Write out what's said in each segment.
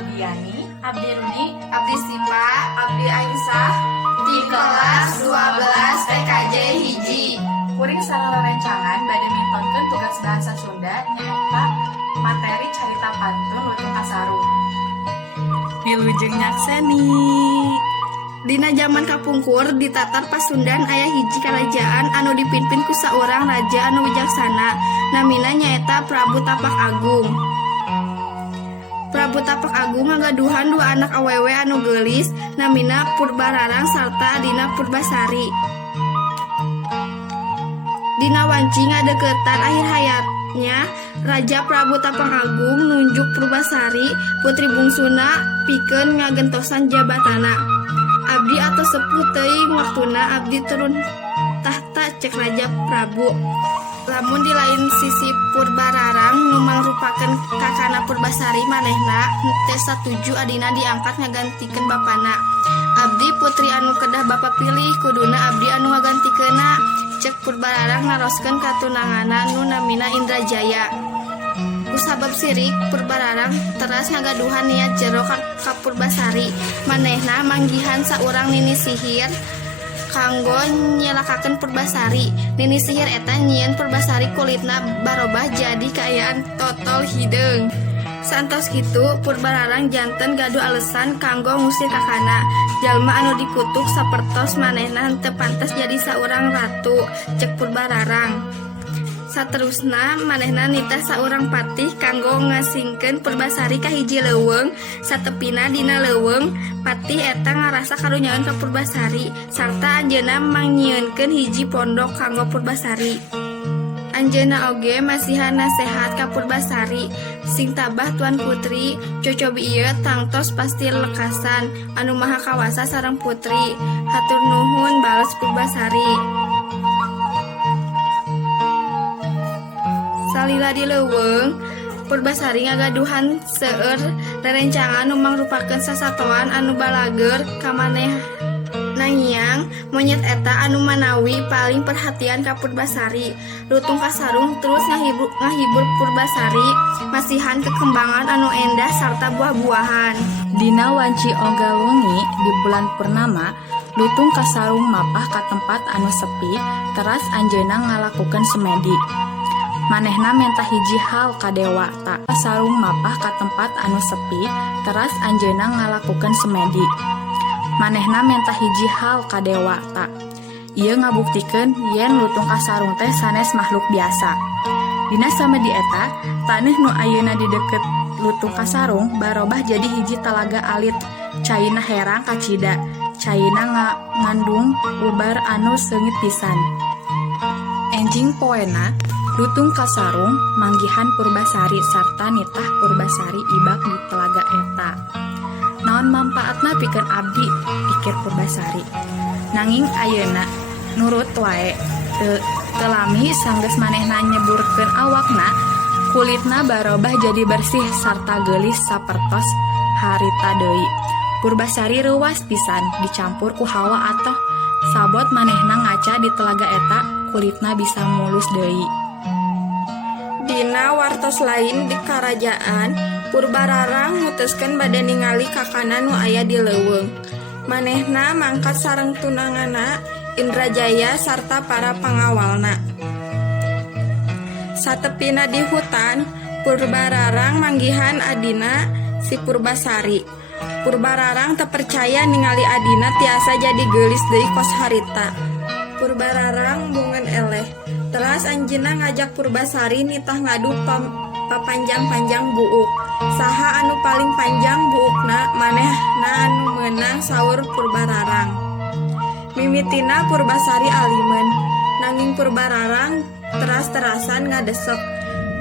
Abdi Yani, Abdi Runi, Abdi Sipa, Abdi Aisyah, di kelas 12 TKJ hiji. kuring sareng rencangan bade mitonkeun tugas bahasa Sunda nyaeta materi carita pantun Lutung Kasarung. Wilujeng Nyakseni. Dina zaman kapungkur ditatar Pasundan aya hiji karajaan anu dipimpin ku saurang raja anu wijaksana, namina nyaeta Prabu Tapak Agung. Prabu Tapak Agung ngagaduhan dua anak awewe anu geulis, namina Purbararang sarta Adina Purbasari. Dina wanci ngadeukeutan akhir hayatnya, Raja Prabu Tapak Agung nunjuk Purbasari putri bungsuna pikeun ngagentosan jabatana. Abdi atau sepuh teuing waktuna abdi turun tahta cek Raja Prabu. Lamun di lain sisi Purbararang nu mangrupakeun kakana Purbasari manehna teu satuju Adina diangkat ngagantikeun bapana. Abdi putri anu kedah bapa pilih kuduna abdi anu ngagantikeunna, cek Purbararang naroskeun katunanganna nu namina Indrajaya. Kusabab sirik Purbararang teras ngagaduhan niat jero ka Purbasari, manehna manggihan saurang nini sihir kanggo nyelakakeun Purbasari. Nini sihir eta nyieun Purbasari kulitna barobah jadi kaayaan totol hideung. Santos kitu Purbararang janten gaduh alesan kanggo ngusir kakana. Jalma anu dikutuk sapertos manehna henteu pantes jadi saurang ratu, cek Purbararang. Saterusna manehna nitah saurang patih kanggo ngasingkeun Purbasari ka hiji leuweung. Satepina dina leuweung, patih eta ngarasa karunyaeun ka Purbasari sarta anjeunna mangnyieunkeun hiji pondok kanggo Purbasari. Anjeunna oge masihan nasehat ka Purbasari, sing tabah tuan putri, cocobi ieu tangtos pasti lekasan anu maha kawasa sareng putri. Hatur nuhun bales Purbasari. Salila di leuweung, Purbasari ngagaduhan seueur rerencangan nu mangrupakeun sasatoan anu balager ka manehna ngiang monyet eta anu manawi paling perhatian ka Purbasari. Lutung Kasarung terus ngahibur Purbasari masihan kekembangan anu endah sarta buah-buahan. Dina wanci onggal wengi di bulan purnama, Lutung Kasarung mapah ka tempat anu sepi, teras anjeunna ngalakukeun semedi. Manehna mentah hiji hal ka dewa tak. Kasarung mapah ka tempat anu sepi, teras anjeunna ngalakukeun semedi. Manehna mentah hiji hal ka dewa tak. Ieu ngabuktikeun yen Lutung Kasarung teh sanes makhluk biasa. Dina samedi eta, taneuh nu ayeuna di deukeut Lutung Kasarung barobah jadi hiji talaga alit. Caina herang kacida, caina ngandung ubar anu seungit pisan. Enjing poena Lutung Kasarung manggihan Purbasari sarta nitah Purbasari ibak di telaga eta. Naon manfaatna pikeun abdi, pikir Purbasari. Nanging ayeuna nurut wae, teu lami sanggeus manehna nyeburkeun awakna, kulitna barobah jadi bersih sarta geulis sapertos harita deui. Purbasari reuwas pisan dicampur ku hawa atoh sabot manehna ngaca di telaga eta, kulitna bisa mulus deui. Dina wartos lain di karajaan, Purbararang mutuskeun bade ningali kakana nu aya di leuweung. Manehna mangkat sareng tunanganna Indrajaya sarta para pangawalna. Satepina di hutan, Purbararang manggihan adina si Purbasari. Purbararang teu percaya ningali adina tiasa jadi geulis deui kos harita. Purbararang bungan eleh. Teras anjeunna ngajak Purbasari nitah ngadu papanjang-panjang buuk. Saha anu paling panjang buukna, manehna anu meunang, saur Purbararang. Mimitina Purbasari alimeun, nanging Purbararang teras-terasan ngadesek.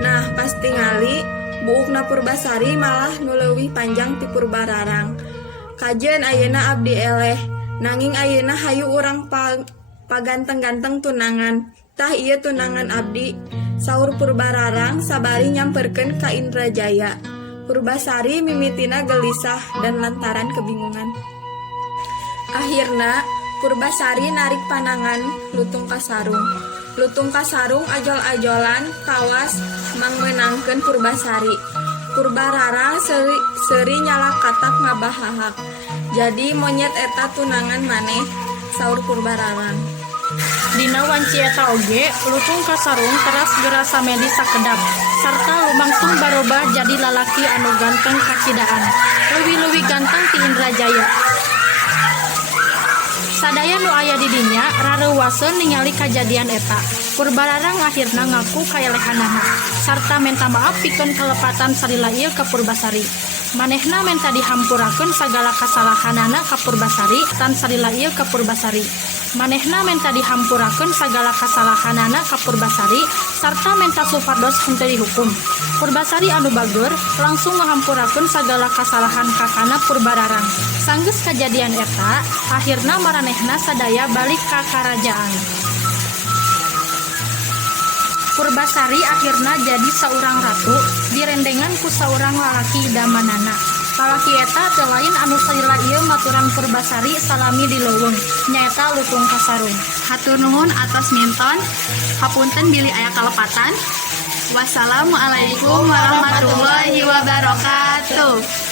Nah, pas tingali buukna Purbasari malah nu leuwih panjang ti Purbararang. Kajeun ayeuna abdi eleh, nanging ayeuna hayu urang paganteng-ganteng tunangan. Tah ieu tunangan abdi, saur Purbararang sabari nyamperkeun ka Indrajaya. Purbasari mimitina gelisah dan lantaran kebingungan. Akhirna Purbasari narik panangan Lutung Kasarung. Lutung Kasarung ajol-ajolan kawas mangmenangkeun Purbasari. Purbararang seri nyala katak ngabahahak. Jadi monyet eta tunangan maneh, saur Purbararang. Dina wanci eta oge lutung kasarung teras gerasa medis sakedap sarta lumangsung barobah jadi lalaki anu ganteng kakidaan leuwih-leuwih ganteng ti Indrajaya. Sadaya nu aya di dinya rareuwaseun ningali kajadian eta. Purbararang akhirna ngaku kaelehanana sarta minta maaf pikeun kelepatan salila ieu ka Purbasari. Manehna minta dihampurakeun sagala kasalahanana ka Purbasari tan salila ieu ka Purbasari. Manehna minta dihampurakeun sagala kasalahanana ka Purbasari sarta minta supados henteu dihukum. Purbasari anu bager langsung ngahampurakeun sagala kasalahan kakana Purbararang. Sanggeus kajadian eta, akhirna maranehna sadaya balik ka karajaan. Purbasari akhirna jadi saurang ratu direndengan ku saurang lalaki idamanana. Lalaki eta teu lain anu salila ieu maturan Purbasari salami di leuweung nyaeta lutung kasarung. Hatur nuhun atas minton. Hapunten bilih aya kalepatan. Wassalamualaikum warahmatullahi wabarakatuh.